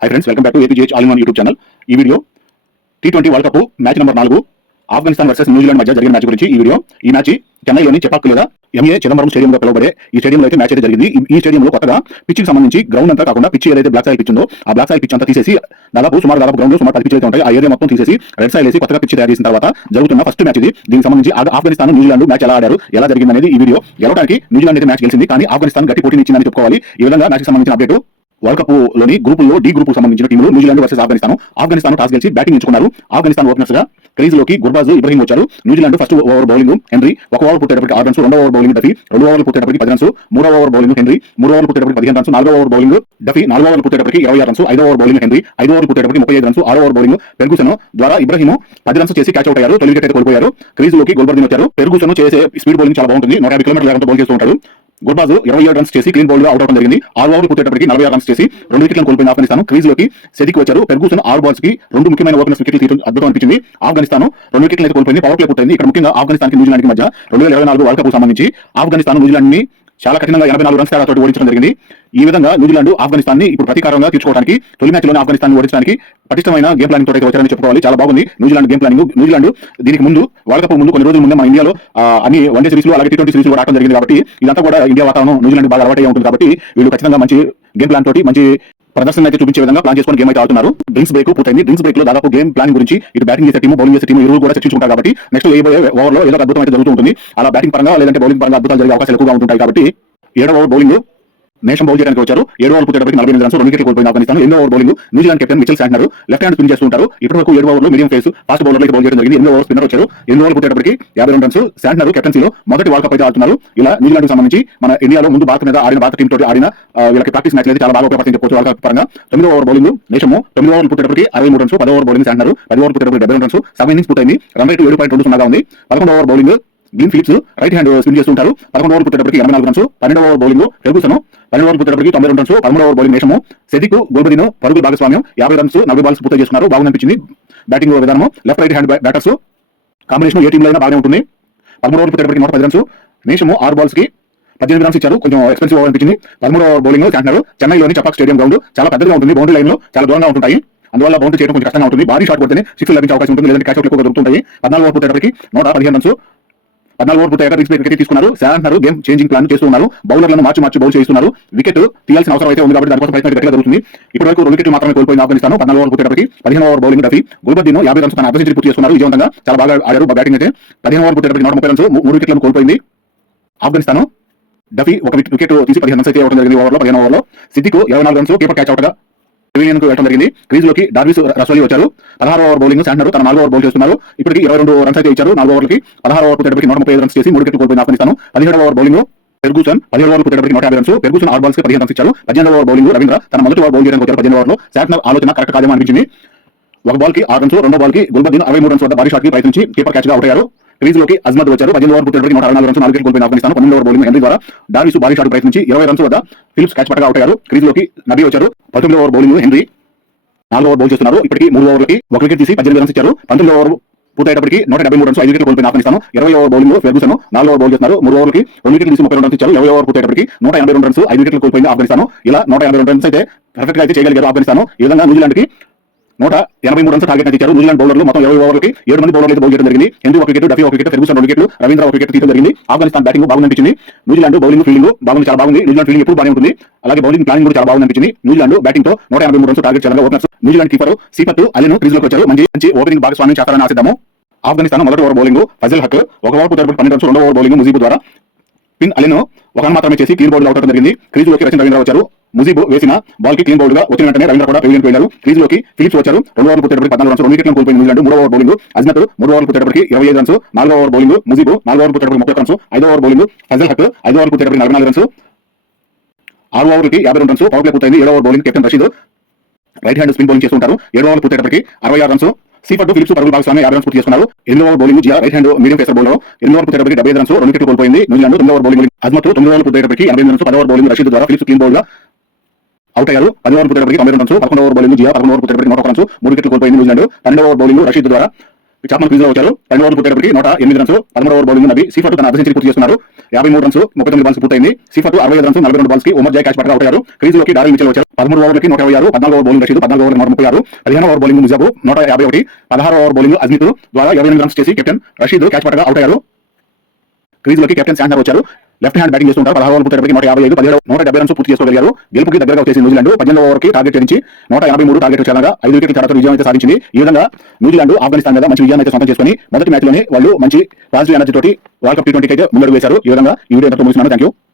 Hi friends welcome back to APGH all in one YouTube channel ఈ video T twenty world cup match number నాలుగు Afghanistan versus New Zealand మధ్య జరిగిన match గురించి ఈ video ఈ match చెన్నైలోని చెపాక్ లేదా ఎంఏ చిదంబరం స్టేడియంలో పిలువబడే ఈ స్టేడియంలో అయితే మ్యాచ్ అయితే జరిగింది. ఈ- స్టేడియంలో కొత్తగా పిచ్చికి సంబంధించి గ్రౌండ్ అంతా కాకుండా పిచ్చి ఏదైతే బ్లాక్ సైడ్ పిచ్ ఉందో ఆ బ్లాక్ సైడ్ పిచ్ అంతా తీసేసి దాదాపు సుమారు దాదాపు గ్రౌండ్ సుమారు పది పిచ్ అయితే ఉంటాయి. ఆ ఏరియా మొత్తం తీసేసి రెడ్ సైడ్ వేసి కొత్తగా పిచ్చి తయారు చేసిన తర్వాత జరుగుతున్న ఫస్ట్ మ్యాచ్ ఇది. దీనికి సంబంధించి ఆఫ్ఘనిస్తాన్ న్యూజిలాండ్ మ్యాచ్ ఎలా ఆడారు ఎలా జరిగింది అనేది ఈ వీడియో గెలవడానికి న్యూజిలాండ్ అయితే మ్యాచ్ గెలిచింది కానీ ఆఫ్ఘనిస్తాన్ గట్టి పోటీని ఇచ్చిందని చెప్పుకోవాలి. ఈ విధంగా మ్యాచ్కి సంబంధించిన అప్డేట్ వరల్డ్ కప్లోని గ్రూపుల్లో డి గ్రూప్ సంబంధించిన టీములు New Zealand versus Afghanistan. Afghanistan toss గెలిచి బ్యాటింగ్ ఎంచుకున్నారు. ఆఫ్ఘనిస్తాన్ ఓపెనర్స్గా క్రీజ్లోకి గుర్బాజ్ ఇబ్రహీం వచ్చారు. New Zealand first over bowling Henry. ఒక ఓవర్ పుట్టేటప్పటికి ఆరు రన్స్ రెండో ఓవర్ బౌలింగ్ డఫీ. రెండు ఓవర్లు పుట్టేటప్పటికి పది రన్స్ మూడో ఓవర్ బౌలింగ్ హెన్రీ. మూడో ఓవర్ పుట్టేటప్పటికి పదిహేను రన్స్ నాలుగో ఓవర్ బౌలింగ్ డఫీ. నాలుగో ఓవర్ పుట్టేటప్పటికి ఇరవై ఆరు రన్స్ ఐదో ఓవర్ బౌలింగ్ హెన్రీ. ఐదో ఓవర్ పుట్టేటప్పటికి ముప్పై ఐదు రన్స్ ఆరో ఓవర్ బౌలింగ్ పెరుగుసన్ ద్వారా ఇబ్రహీం పది రన్స్ చేసి క్యాచ్ అవుట్ అయ్యారు. తొలి వికెట్ కోల్పోయారు. క్రీజ్లోకి గోల్బర్దిన్ వచ్చారు. పెరుగుసన్ చేసే స్పీడ్ బౌలింగ్ చాలా బాగుంటుంది. నూట యాభై కిలోమీటర్ల బౌల్ చేస్తూ ఉంటారు గుర్బాజ్ ఇరవై ఏడు రన్స్ చేసి క్లీన్ బౌల్ అవుట్ అవడం జరిగింది. ఆరు ఓవర్లు పూర్తయ్యేటప్పటికి నలభై ఆరు రన్స్ చేసి రెండు వికెట్లను కోల్పోయిన ఆఫ్ఘనిస్తాన్. క్రీజ్లోకి సెదికి వచ్చారు పెర్గూసన్ ఆరు బాల్స్కి రెండు ముఖ్యమైన ఓపెనర్స్ వికెట్లు తీయడం అద్భుతం అనిపించింది. ఆఫ్ఘనిస్తాన్ రెండు వికెట్లు అయితే కోల్పోయింది. పవర్ ప్లే పూర్తయింది. ఇక్కడ ముఖ్యంగా ఆఫ్ఘనిస్తాన్ న్యూజిలాండ్కి మధ్య రెండు వేల ఇరవై నాలుగు వరల్డ్ కప్ సంబంధించి ఆఫ్ఘనిస్తాన్ న్యూజిలాండ్ని చాలా కఠినంగా ఎనభై నాలుగు రన్స్ తేడాతో ఓడించడం జరిగింది. ఈ విధంగా న్యూజిలాండ్ ఆఫ్ఘనిస్తాన్ని ఇప్పుడు ప్రతీకారంగా తీర్చుకోవడానికి తొలి మ్యాచ్లోనే ఆఫ్ఘనిస్తాన్ ఓడించడానికి పటిష్టమైన గేమ్ ప్లానింగ్ తోటి వచ్చారని చెప్పుకోవాలి. చాలా బాగుంది. న్యూజిలాండ్ గేమ్ ప్లానింగ్ న్యూజిలాండ్ దీనికి ముందు వరల్డ్ కప్ ముందు కొన్ని రోజుల ముందే మన ఇండియాలో అన్ని వన్డే సిరీస్లో అలాగే టీ ట్వంటీ సిరీస్ ఆడటం జరిగింది కాబట్టి ఇదంతా కూడా ఇండియా వాతావరణం న్యూజిలాండ్ బాగా అలవాటు ఉంటుంది కాబట్టి వీళ్ళు ఖచ్చితంగా మంచి గేమ్ ప్లాన్ తోటి మంచి ప్రదర్శన అయితే చూపించే విధంగా ప్లాన్ చేసుకుని గేమ్ అయితే ఆడుతున్నారు. డ్రింక్స్ బ్రేక్ పూర్తయింది. డ్రింక్స్ బ్రేక్లో దాదాపు గేమ్ ప్లాన్ గురించి ఇటు బ్యాటింగ్ చేసే టీము బౌలింగ్ చేసే టీము ఇరువురు కూడా చర్చించుకుంటారు కాబట్టి నెక్స్ట్ ఏ ఓవర్లో ఏదో అద్భుతం అయితే జరుగుతూ ఉంటుంది. అలా బ్యాటింగ్ పరంగా లేదంటే బౌలింగ్ పరంగా అద్భుతాలు జరిగే అవకాశాలు ఎక్కువగా ఉంటుంటాయి కాబట్టి ఏడవ ఓవర్ బౌలింగ్ నేషన్ బౌల్ చేయడానికి వచ్చారు. ఏడు ఓవర్ పుట్టేటప్పటికి నలభై ఎనిమిది రన్స్ రెండు వికెట్లు కోల్పోయిన ఆఫ్ఘనిస్తాన్ ఎనిమిదో over bowling New Zealand captain Mitchell Santner left hand spin చేస్తుంటారు. ఇప్పటి వరకు ఏడు ఓవర్లో medium pace fast bowler bowl చేయడం జరిగింది. ఎనిమిదో ఓవర్ స్పిన్నర్ వచ్చారు. ఎనిమిది ఓవర్ పుట్టేటప్పటికి యాభై రెండు రన్స్ శాంట్నర్ కెప్టెన్సీలో మొదటి వరల్డ్ కప్ అయితే ఆడుతున్నారు. ఇలా న్యూజిలాండ్ సంబంధించి మన ఇండియాలో ముందు భారత్ మీద ఆడిన భారత టీం తోటి ఆడిన వీళ్ళకి ప్రాక్టీస్ మ్యాచ్ అయితే చాలా బాగా ఉపయోగపడుతుంది చెప్పుకోవచ్చు వరల్డ్ కప్ పరంగా. తొమ్మిది ఓవర్ బౌలింగ్ నేషము తొమ్మిది ఓవర్ పుట్టేటప్పటికి అరవై మూడు రన్స్ పదో ఓవర్ బౌలింగ్ శాంట్నర్ పది ఓవర్ పుట్టేటప్పటికి డెబ్బై రెండు రన్స్ సెవెన్ ఇన్నింగ్స్ పూర్తయింది. రన్ రేటు ఏడు పాయింట్ రెండు సున్నాగా ఉంది. పదకొండు over bowling Glenn Phillips right hand spin చేస్తుంటారు. పదకొండు ఓవర్ పుట్టేటప్పటికి ఎనభై నాలుగు రన్స్ పన్నెండు ఓవర్ బౌలింగ్ ఫెర్గుసన్ పన్నెండు ఓవర్ పుట్టేటప్పటికి తొంభై రెండు రన్స్ పదమూడు ఓవర్ బౌలింగ్ నేషము సెదిక్ గోల్బదిను పరుగుల భాగస్వామ్యం యాభై రన్స్ నలభై బాల్స్ పూర్తి చేసుకున్నారు బాగుందనిపించింది బ్యాటింగ్ విధానం left right hand batters combination ఏ టీంలో అయినా బాగానే ఉంటుంది. పదమూడు ఓవర్ పుట్టేటప్పటికి నూట పది రన్స్ నేషము ఆరు బాల్స్కి పద్దెనిమిది రన్స్ ఇచ్చారు. కొంచెం ఎక్స్పెన్సివ్ ఓవర్ అనిపించింది. పదమూడు ఓవర్ బౌలింగ్ చేస్తున్నారు చెన్నైలోని చపాక్ స్టేడియం గ్రౌండ్ చాలా పెద్దగా ఉంటుంది. బౌండరీ లైన్లో చాలా దూరంగా ఉంటాయి అందువల్ల బౌండరీ చేయడం కొంచెం కష్టంగా ఉంటుంది. భారీ షాట్ కొడితేనే సిక్స్ లభించే అవకాశం ఉంటుంది. లేదంటే క్యాచ్ ఎక్కువ దొరుకుతుంటాయి. పద్నాలుగు ఓవర్ పుట్టేటప్పటికి నూట పదిహేను రన్స్ పద్నాలుగు ఓవర్ పూర్తయ్యాక రిస్క్ వికెట్ తీసుకున్నారు. శాంట్నర్ గేమ్ చేంజింగ్ ప్లాన్ చేస్తున్నారు బౌలర్లను మార్చి మార్చి బౌల్ చేస్తున్నారు వికెట్ తీయాల్సిన అవసరం అయితే ఉంది కాబట్టి దానికోసం ప్రయత్నం గట్టిగా జరుగుతుంది. ఇప్పటి వరకు రెండు వికెట్ మాత్రమే కోల్పోయింది ఆఫ్ఘనిస్తాన్ పద్నాలుగు ఓవర్ పూర్తయ్యాకి పదిహేను ఓవర్ బౌలింగ్ రఫీ గుల్బద్దీన్ యాభై రన్స్ తన అర్ధ సెంచరీ పూర్తి చేస్తున్నారు. విజయవంతంగా చాలా బాగా ఆడారు. బ్యాటింగ్ అయితే పదిహేను ఓవర్ పూర్తయ్యాకి నూట ముప్పై రన్స్ మూడు వికెట్లను కోల్పోయింది. ఆఫ్ఘనిస్తాన్ డఫీ ఒక వికెట్ వికెట్ తీసి పదిహేను రన్స్ అయితే ఇవ్వడం జరిగింది ఓవర్లో పదిహేను ఓవర్లో. సిద్దికు ఇరవై నాలుగు రన్స్ కీపర్ క్యాచ్ అవుట్గా పెవిలియన్కు వెళ్ళడం జరిగింది. క్రీజ్లోకి డార్విస్ రసోలి వచ్చారు. పదహారు ఓవర్ బౌలింగ్ శాంట్నర్ తన నాలుగో ఓవర్ బౌల్ చేస్తున్నారు. ఇప్పటికి ఇరవై రెండు రన్స్ అయితే ఇచ్చారు. నాలుగు ఓవర్లకి పదహారు ఓవర్ పుట్టేటప్పటికి నూట ముప్పై రన్స్ చేసి మూడు వికెట్లు కోల్పోయిన ఆఫ్ఘనిస్తాను. పదిహేడు ఓవర్ బౌలింగ్ పెర్గూసన్ పదిహేడు ఓవర్లు పుట్టేటప్పటికి నూట యాభై రన్స్ పెర్గూసన్ ఆరు బాల్స్ పదిహేను రన్స్ ఇచ్చారు పద్దెనిమిది ఓవర్ బౌలింగ్ రవీంద్ర తన మొదటి ఓవర్ బౌల్ చేయడానికి వచ్చారు పదిహేను ఓవర్లో శాట్నర్ ఆలోచన కరెక్ట్ కాదేమో అనిపించింది. ఒక బాల్కి ఆరు రన్స్ రెండో బాల్కి గుల్బద్దీన్ అరవై మూడు రన్స్ వద్ద భారీ షాట్కి ప్రయత్నించి కీపర్ క్యాచ్గా అవుట్ అయ్యారు క్రీజ్లోకి అజ్మద్ వచ్చారు. పద్దెనిమిది ఓవర్ పుట్టేటప్పటికి నూట అరవై నాలుగు రన్స్ నాలుగు వికెట్లు కోల్పోయిన ఆఫ్ఘనిస్తాన్ పన్నెండు ఓవర్ బౌలింగ్ హెన్రీ ద్వారా డార్విస్ భారీ షాట్ ప్రయత్నించి ఇరవై రన్స్ వద్ద ఫిలిప్స్ క్యాచ్ పట్టగా అవుట్ అయ్యారు. క్రీజ్లోకి నబీ వచ్చారు. పంతొమ్మిది ఓవర్ బౌలింగ్ హెన్రీ నాలుగు ఓవర్ బౌల్ చేస్తున్నారు. ఇప్పటికి మూడు ఓవర్లకి ఒక వికెట్ తీసి పద్దెనిమిది రన్స్ ఇచ్చారు. పంతొమ్మిది ఓవర్ పూర్తయ్యేటప్పటికి నూట డెబ్బై మూడు రన్స్ ఐదు వికెట్లు కోల్పోయిన ఆఫ్ఘనిస్తాన్. ఇరవై ఓవర్ బౌలింగ్ ఫెర్గుసన్ నాలుగు ఓవర్ బౌల్ చేస్తున్నారు. మూడు ఓవర్కి రెండు వికెట్లు తీసి ముప్పై రెండు రన్స్ ఇచ్చారు. ఇరవై ఓవర్ పూర్తయ్యేటప్పటికి నూట ఎనభై రెండు రన్స్ ఐదు వికెట్లు కోల్పోయింది ఆఫ్ఘనిస్తాన్. ఇలా నూట ఎనభై రెండు రన్స్ అయితే పర్ఫెక్ట్గా అయితే చేయగలిగారు ఆఫ్ఘనిస్తాన్. ఈ విధంగా న్యూజిలాండ్కి నూట ఎనభై మూడు రన్స్ టార్గెట్ అయితే న్యూజిలాండ్ బౌలర్లు మొత్తం ఇరవై ఓవర్లకి ఏడు మంది బౌలర్లు అయితే బౌల్ చేయడం జరిగింది. హెన్రీ ఒక వికెట్ డఫీ ఒక వికెట్ ఫెర్గుసన్ రెండు వికెట్లు రవీంద్ర ఒక వికెట్ తీయడం జరిగింది. ఆఫ్ఘనిస్తాన్ బ్యాటింగ్ బాగుంది అనిపించింది. న్యూజిలాండ్ బౌలింగ్ ఫీల్డింగ్ బాగుంది చాలా బాగుంది. న్యూజిలాండ్ ఫీల్డింగ్ ఎప్పుడు బాగానే ఉంటుంది. అలాగే బౌలింగ్ ప్లానింగ్ కూడా చాలా బాగుంది అనిపించింది. న్యూజిలాండ్ బ్యాటింగ్తో నూట ఎనభై మూడు రన్స్ టార్గెట్ చేయాలి openers New Zealand keeper Seifert అలీను క్రీజ్లోకి వచ్చారు. మంచి మంచి ఓపెనింగ్ భాగస్వామ్యం చేస్తారని ఆశిద్దాము. ఆఫ్ఘనిస్తాన్ మొదటి ఓవర్ బౌలింగ్ ఫజల్ హక్ ఒక ఓవర్ తరపు పన్నెండు రన్స్ రెండో ఓవర్ బౌలింగ్ ముజీబు ద్వారా. పిన్ అలీను ఒక మాత్రమే చేసి క్లీన్ బౌల్ అవుట్ జరిగింది. క్రీజ్లోకి రచన రవీంద్ర వచ్చారు. ముజీబ్ వేసిన బాల్కి క్లీన్ బౌల్గా వచ్చిన వెంటనే రవీంద్ర కూడా పెవిలియన్ పోయినారు. క్రీజ్లోకి ఫిలిప్స్ వచ్చారు. రెండు ఓవర్లు పుట్టేటప్పటికి పద్నాలుగు రన్స్ రెండు వికెట్లను కోల్పోయింది న్యూజిలాండ్. మూడో ఓవర్ బౌలింగ్ అజ్నత్ మూడు ఓవర్లు పుట్టేటప్పటికి ఇరవై ఐదు రన్స్ నాలుగో ఓవర్ బౌలింగ్ ముజీబు నాలుగో ఓవర్ పుట్టేటప్పటికి ముప్పై రన్స్ ఐదో ఓవర్ బౌలింగ్ ఫజల్ హక్ ఐదో ఓవర్ పుట్టేటప్పటికి నలభై నాలుగు రన్స్ ఆరు ఓవర్లకి యాభై రెండు రన్స్ పవర్ ప్లే పూర్తయింది. ఏడో over bowling captain Rashid. Right hand spin bowling చేస్తుంటారు. ఏడో ఓవర్ పూర్తయ్యేటప్పటికి అరవై ఆరు రన్స్ సీఫర్డ్ ఫిలిప్స్ పరుగుల భాగస్వామి యాభై రన్స్ పూర్తి చేసుకున్నారు. ఎనిమిది over bowling Jiya right hand medium pacer bowler ఎనిమిది ఓవర్ పూర్తయ్యేటప్పటికి డెబ్బై ఐదు రన్స్ రెండు వికెట్లు కోల్పోయింది న్యూజిలాండ్. తొమ్మిది ఓవర్ బౌలింగ్ అజ్మత్ తొమ్మిది ఓవర్ పూర్తయ్యేటప్పటికి ఎనభై రన్స్ పదో ఓవర్ బౌలింగ్ రషీద్ ద్వారా ఫిలిప్స్ క్లీన్ బౌల్గా అవుట్ అయ్యారు పది ఓవర్ పుట్టేటప్పటికి తొంభై రెండు రన్స్ పదకొండు ఓవర్ బౌలింగ్ జియా పదకొండు ఓవర్ పుట్టేటప్పటికి నూట ఒక రన్స్ మూడు వికెట్లు కోల్పోయింది న్యూజిలాండ్. పన్నెండు ఓవర్ బౌలింగ్ రషీద్ ద్వారా చాప్మన్ క్రీజ్లో వచ్చారు. రెండు ఓవర్లు పుట్టేటప్పటికి నూట ఎనిమిది రన్స్ పదమూడు ఓవర్ బౌలింగ్ ఉన్నది సీఫర్ తన అర్ధ సెంచరీ పూర్తి చేస్తున్నారు. యాభై మూడు రన్స్ ముప్పై తొమ్మిది బాల్స్ పూర్తయింది. సీఫర్ అరవై ఐదు రన్స్ నలభై రెండు బాల్స్కి ఉమర్ జయ క్యాచ్ పట్టుగా అవుట్ అయ్యారు క్రీజ్లోకి డారీ మిచెల్ వచ్చారు. పదమూడు ఓవర్లకి నూట ఇరవై ఆరు పద్నాలుగు ఓవర్ బౌలింగ్ రషీద్ పద్నాలుగు ఓవర్ నూట ముప్పై ఆరు పదిహేను ఓవర్ బౌలింగ్ ముజాబు నూట యాభై ఒకటి పదహారు ఓవర్ బౌలింగ్ అజ్మిత్ ద్వారా ఇరవై ఎనిమిది రన్స్ చేసి కెప్టెన్ రషీద్ క్యాచ్ పట్టగా అవుట్ అయ్యారు. క్రీజ్లోకి కెప్టెన్ శాంటర్ వచ్చారు. లెఫ్ట్ హ్యాండ్ బ్యాటింగ్ చేస్తుంటారు పదహారు ఓవర్ పూర్తయినప్పటికీ నూట యాభై ఐదు పదిహేడు నూట డెబ్బై రన్స్ పూర్తి చేసుకోగలిగారు. గెలుపుకి దగ్గరగా వచ్చేసి న్యూజిలాండ్. పద్దెనిమిది ఓవర్కి టార్గెట్ చేయించి నూట ఎనభై మూడు టార్గెట్ వచ్చేలాగా ఐదు వికెట్ల తేడాతో విజయం అయితే సాధించింది. ఈ విధంగా న్యూజిలాండ్ ఆఫ్ఘనిస్తాన్ మీద మంచి విజయాన్ని అయితే సొంతం చేసుకుని మొదటి మ్యాచ్లోనే వాళ్ళు మంచి పాజిటివ్ ఎనర్జీ తోటి వరల్డ్ కప్ టీ ట్వంటీకి అయితే ముందడుగు వేశారు. ఈ విధంగా ఈ వీడియో ఎంతో ముగిస్తున్నాను. Thank you